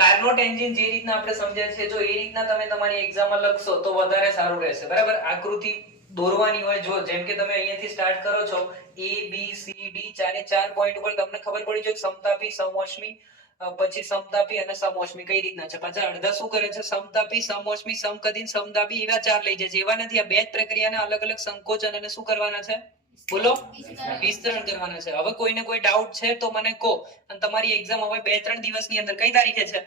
Carnot engine જે રીતના આપણે સમજ્યા છે, જો એ રીતના તમે તમારી એક્ઝામમાં લખશો તો વધારે સારું રહેશે, બરાબર. આકૃતિ દોરવાની હોય, જો જેમ કે તમે અહીંયાથી સ્ટાર્ટ કરો છો A B C D ચારે ચાર પોઈન્ટ ઉપર તમને ખબર પડી જાય સમતાપી, સમોષ્મી, પછી સમતાપી અને સમોષ્મી કઈ રીતના છે. પાછા અડધા શું કરે છે, સમતાપી, સમોષ્મી, સમકદિન, સમતાપી એવા ચાર લઈ જાય છે. એવા નથી, આ બે જ પ્રક્રિયાને અલગ અલગ સંકોચન અને શું કરવાના છે, બોલો, વિસ્તરણ કરવાના છે. હવે કોઈને કોઈ ડાઉટ છે તો મને કહો. અને તમારી એક્ઝામ હવે 2-3 દિવસની અંદર કઈ તારીખે છે,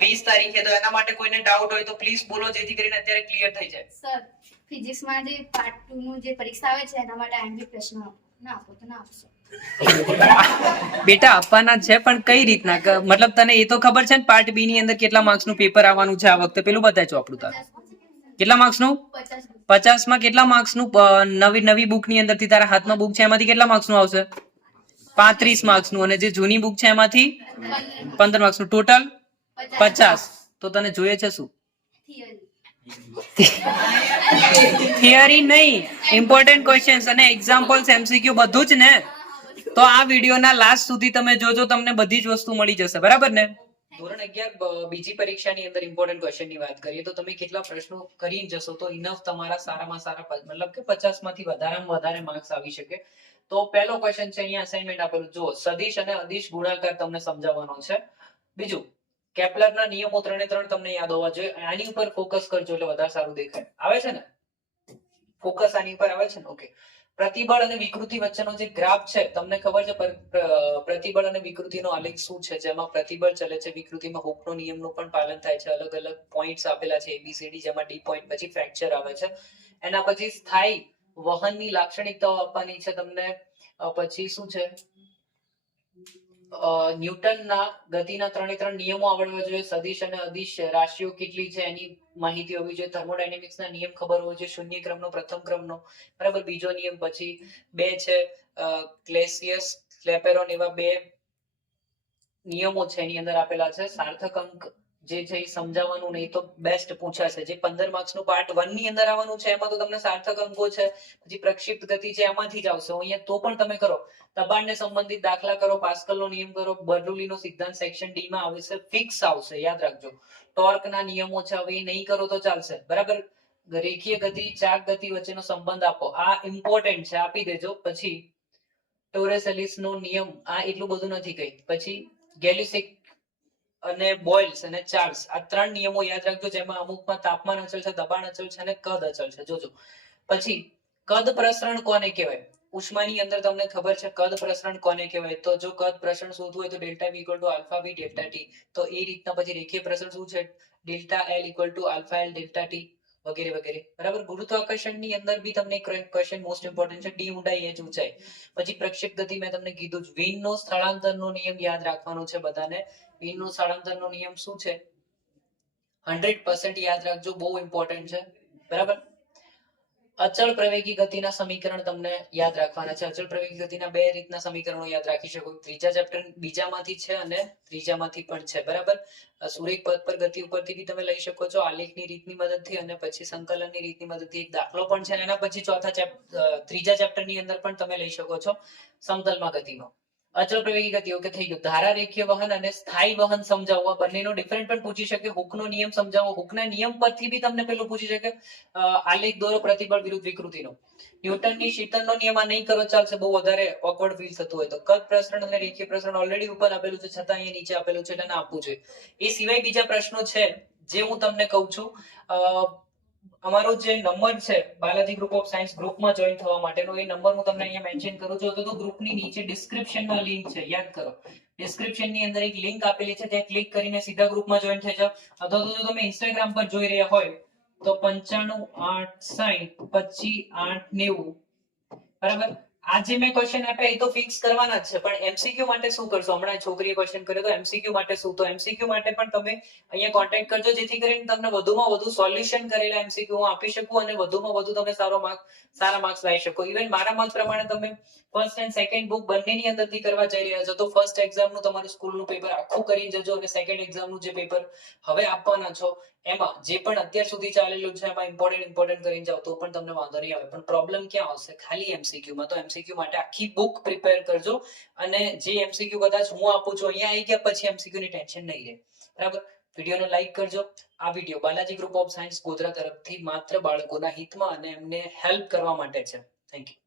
20 તારીખે. તો એના માટે કોઈને ડાઉટ હોય તો પ્લીઝ બોલો, જેથી કરીને અત્યારે ક્લિયર થઈ જાય. સર ફિઝિક્સમાં જે પાર્ટ 2 નું જે પરીક્ષા આવે છે એના માટે આઈએમપી પ્રશ્નો ના આપો તો ના આપશો. બેટા આપવાના છે, પણ કઈ રીતના, મતલબ તને એ તો ખબર છે ને પાર્ટ બી ની અંદર કેટલા માર્ક્સ નું પેપર આવવાનું છે આ વખતે, પેલું બતાવજો આપણું તાર. કેટલા માર્ક્સ નું? 50 માં કેટલા માર્ક્સ નું? નવી બુક ની અંદર થી તારા હાથમાં બુક છે એમાંથી કેટલા માર્ક્સ નું આવશે? 35 માર્ક્સ નું. અને જે જૂની બુક છે એમાંથી 15 માર્ક્સ નું, ટોટલ 50. તો તને જોઈએ છે શું? થિયરી નહીં, ઇમ્પોર્ટન્ટ ક્વેશ્ચન્સ અને એક્ઝામ્પલ્સ, એમસીક્યુ બધું જ ને. તો આ વિડિયોના લાસ્ટ સુધી તમે જોજો, તમને બધી જ વસ્તુ મળી જશે, બરાબર ને. ધોરણ 11 બીજી પરીક્ષાની અંદર ઇમ્પોર્ટન્ટ ક્વેશ્ચનની વાત કરીએ તો તમે કેટલા પ્રશ્નો કરીને જશો તો ઇનફ તમારા સારામાં સારા, મતલબ કે 50 માંથી વધારેમાં વધારે માર્ક્સ આવી શકે. તો પહેલો ક્વેશ્ચન છે, અહીંયા અસાઇનમેન્ટ આપેલું જો, સદિશ અને અદિશ ગુણાકાર તમને સમજાવવાનો છે. બીજું, કેપ્લરના નિયમો 3 તમને યાદ હોવા જોઈએ. આની ઉપર ફોકસ કરજો એટલે વધારે સારું દેખાય. આવે છે ને ફોકસ આની ઉપર? આવે છે ને, ઓકે. પ્રતિબળ અને વિકૃતિ વચ્ચેનો જે ગ્રાફ છે, તમને ખબર છે પ્રતિબળ અને વિકૃતિનો આલેખ શું છે? જેમાં પ્રતિબળ ચલે છે, વિકૃતિમાં હુકનો નિયમનું પણ પાલન થાય છે. અલગ અલગ પોઈન્ટ્સ આપેલા છે ABCD, જેમાં ડી પોઈન્ટ પછી ફ્રેક્ચર આવે છે. એના પછી સ્થાયી વહનની લાક્ષણિકતાઓ આપવાની છે તમને. પછી શું છે, ન્યૂટનના ગતિના 3 નિયમો આવડવા જોઈએ. સદિશ અને અદિશ રાશિઓ કેટલી છે એની માહિતી હોવી જોઈએ. થર્મોડાયનેમિક્સના નિયમ ખબર હોવો જોઈએ, શૂન્ય ક્રમનો, પ્રથમ ક્રમનો, બરાબર. બીજો નિયમ પછી 2 છે, ક્લેસિયસ, ક્લેપેરોન, એવા 2 નિયમો છે એની અંદર આપેલા છે. સાર્થક અંક જે છે એ સમજાવવાનું નહીં તો બેસ્ટ પૂછાશે. જે 15 માર્ક્સ નું પાર્ટ 1 ની અંદર આવવાનું છે એમાં તો તમને સાર્થક અંકો છે, પછી પ્રક્ષિપ્ત ગતિ છે, એમાંથી જ આવશે. અહીંયા તો પણ તમે કરો, દબાણને સંબંધિત દાખલા કરો, પાસ્કલનો નિયમ કરો, બર્નૌલીનો સિદ્ધાંત સેક્શન ડી માં આવશે, ફિક્સ આવશે, યાદ રાખજો. ટોર્કના નિયમો છે, હવે એ નહીં કરો તો ચાલશે, બરાબર. રેખીય ગતિ, ચાક ગતિ વચ્ચેનો સંબંધ આપો, આ ઇમ્પોર્ટન્ટ છે, આપી દેજો. પછી ટોરેસેલિસ નો નિયમ, આ એટલું બધું નથી કઈ. પછી ગેલિસિક અને બોયલ્સ અને ચાર્લ્સ, આ 3 નિયમો યાદ રાખજો, જેમાં અમુકમાં તાપમાન અચળ છે, દબાણ અચળ છે અને કદ અચળ છે, જોજો. પછી કદ પ્રસરણ કોને કહેવાય? ઉષ્માની અંદર તમને ખબર છે કદ પ્રસરણ કોને કહેવાય? તો જો કદ પ્રસરણ શોધવું હોય તો delta V = alpha V delta T. તો એ રીતના. પછી રેખીય પ્રસરણ શું છે? Delta L = alpha L delta T વગેરે વગેરે, બરાબર. ગુરુત્વાકર્ષણની અંદર બી તમને ક્વેશ્ચન મોસ્ટ ઇમ્પોર્ટન્ટ છે, ડી ઊંડાઈ h ઊંચાઈ. પછી પ્રક્ષેપ ગતિ મેં તમને કીધું જ. વિનનો સ્થળાંતરનો નિયમ યાદ રાખવાનો છે બધાને. વિનનો સ્થળાંતરનો નિયમ શું છે? 100% યાદ રાખજો, બહુ ઇમ્પોર્ટન્ટ છે, બરાબર. અચળ પ્રવેગી ગતિના સમીકરણ તમને યાદ રાખવાના છે. અચળ પ્રવેગી ગતિના 2 રીતના સમીકરણો યાદ રાખી શકો. ત્રીજા ચેપ્ટર બીજામાંથી છે અને ત્રીજામાંથી પણ છે, બરાબર. સુરેખ પદ પર ગતિ ઉપરથી બી તમે લઈ શકો છો, આલેખની રીતની મદદથી, અને પછી સંકલનની રીતની મદદથી એક દાખલો પણ છે. એના પછી ત્રીજા ચેપ્ટરની અંદર પણ તમે લઈ શકો છો સમતલમાં ગતિનો. અચળ પ્રવેગી ગતિ, ઓકે, થઈ ગયું. ધારા રેખીય વહન અને સ્થાયી વહન સમજાવવા, બંનેનો ડિફરન્ટ પણ પૂછી શકે. હુકનો નિયમ સમજાવો, હુકના નિયમ પરથી બી તમને પેલું પૂછી શકે, આલેખ દોરો પ્રતિબળ વિરુદ્ધ વિકૃતિનો. ન્યૂટનની શીતલનો નિયમ આ નહીં કરો ચાલશે, બહુ વધારે ઓકવર્ડ ફીલ થતું હોય તો. કદ પ્રસરણ અને રેખીય પ્રસરણ ઓલરેડી ઉપર આપેલું છે, છતાં અહીંયા નીચે આપેલું છે એટલે ના આપવું જોઈએ. એ સિવાય બીજા પ્રશ્નો છે જે હું તમને કહું છું. અમારો જે નંબર છે બાલાજી ગ્રુપ ઓફ સાયન્સ ગ્રુપમાં જોઈન થવા માટેનો, એ નંબર હું તમને અહીંયા મેન્શન કરું છું. તો ગ્રુપની નીચે ડિસ્ક્રિપ્શનમાં લિંક છે, યાદ કરો. ડિસ્ક્રિપ્શનની અંદર એક લિંક આપેલી છે, ત્યાં ક્લિક કરીને સીધા ગ્રુપમાં જોઈન થઈ જાઓ. અથવા તો જો તમે ઇન્સ્ટાગ્રામ પર જોઈ રહ્યા હોય તો 9586025890, બરાબર. આ જે મેં ક્વેશ્ચન આપ્યા એ તો ફિક્સ કરવાના જ છે, પણ એમસીક્યુ માટે શું કરશો? હમણાં છોકરીએ ક્વેશ્ચન કર્યો તો એમસીક્યુ માટે શું? તો એમસીક્યુ માટે પણ તમે અહીંયા કોન્ટેક્ટ કરજો, જેથી કરીને તમને વધુમાં વધુ સોલ્યુશન કરેલા એમસીક્યુ હું આપી શકું અને વધુમાં વધુ તમે સારા માર્ક્સ લાવી શકો. ઇવન મારા મત પ્રમાણે તમે ફર્સ્ટ એન્ડ સેકન્ડ બુક બંનેની અંદરથી કરવા જઈ રહ્યા છો તો ફર્સ્ટ એક્ઝામનું તમારું સ્કૂલનું પેપર આખું કરીને જજો, અને સેકન્ડ એક્ઝામનું જે પેપર હવે આપવાના છો એમાં જે પણ અત્યાર સુધી ચાલેલું છે એમાં ઇમ્પોર્ટન્ટ કરીને જાવ તો પણ તમને વાંધો નહીં આવે, પણ પ્રોબ્લેમ ક્યાં આવશે? ખાલી એમસીક્યુ માં. તો એમસીક્યુ માટે આખી બુક પ્રિપેર કરજો, અને જે એમસીક્યુ કદાચ હું આપું છું અહીંયા આવી ગયા પછી એમસીક્યુ ની ટેન્શન નહીં રહે. બરાબર? વિડીયોને લાઈક કરજો. આ video Balaji group of science Godhra તરફથી માત્ર બાળકોના હિતમાં અને એમને હેલ્પ કરવા માટે છે. Thank you.